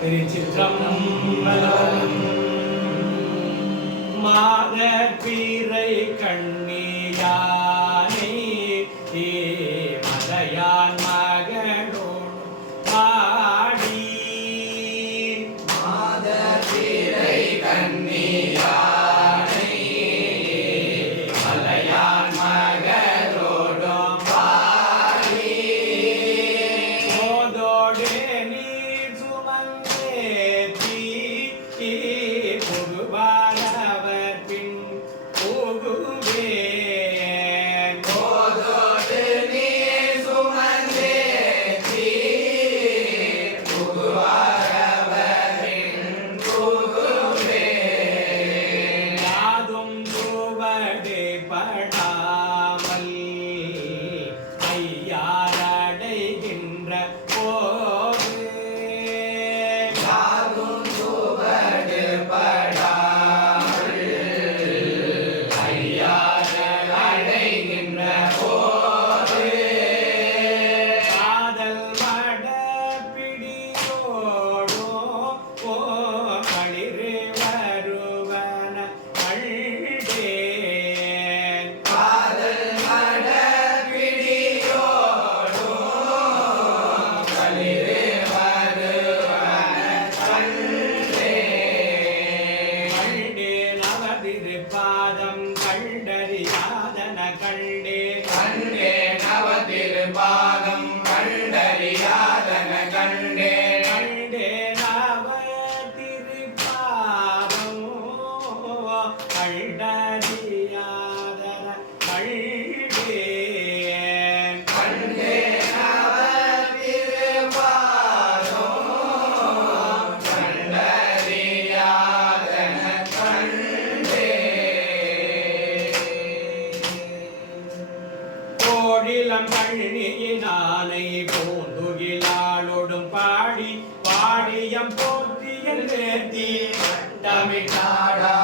திருச்சிற்றம்பலம் மாதப்பீரை கண்ணியானை மலையான் மகளோடு பாடி மாதப்பீரை கண்ணியா பாதம் கண்டறியா கோடிலம் கண்ணினானை பூந்துகிலாளொடும் பாடி பாடியம் போற்றிய நேர்த்தி தமிழ் நாடா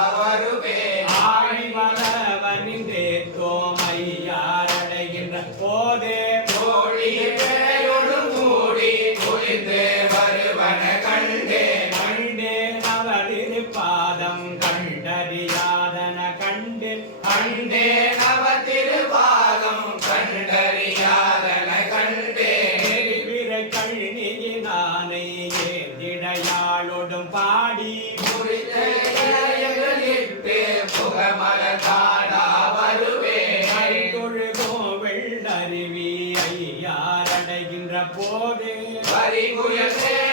அருவி ஐயாரடைகின்ற போது. அறிவுயர்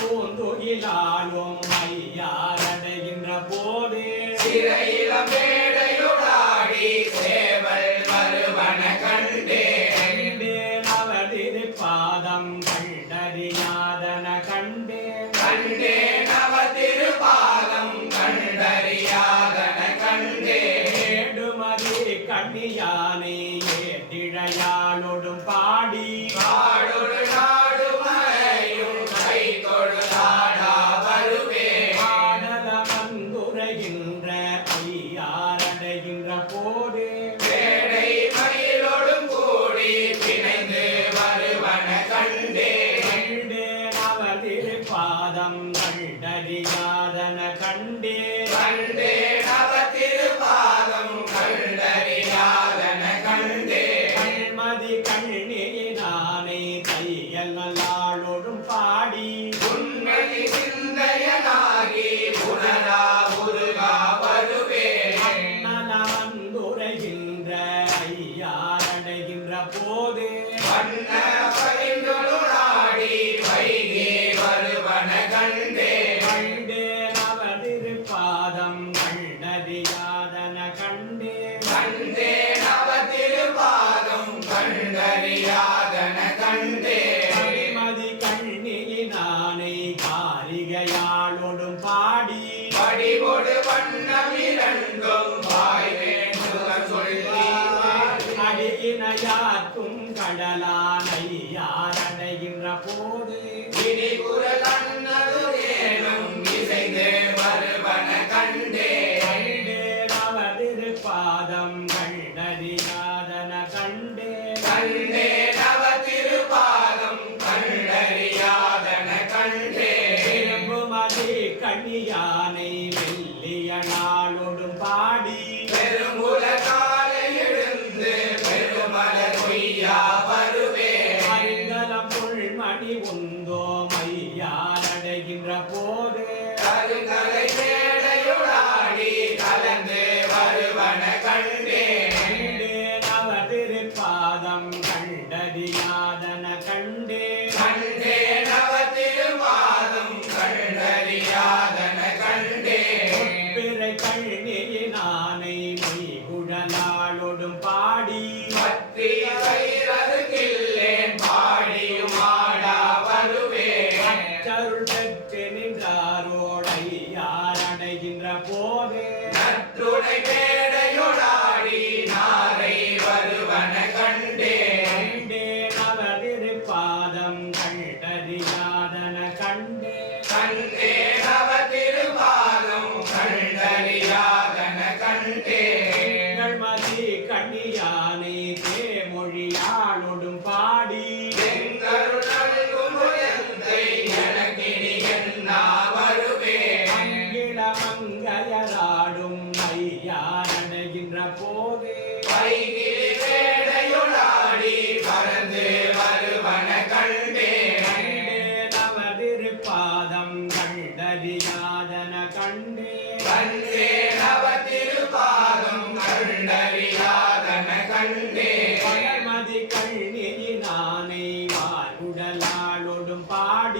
Untuk. നാദന കണ്ടേ. കണ്ടേ. Adam பாடி. பக்தி தேமொழியாளொடும் பாடி கண்ணியினானை வாழுடலாளொடும் பாடி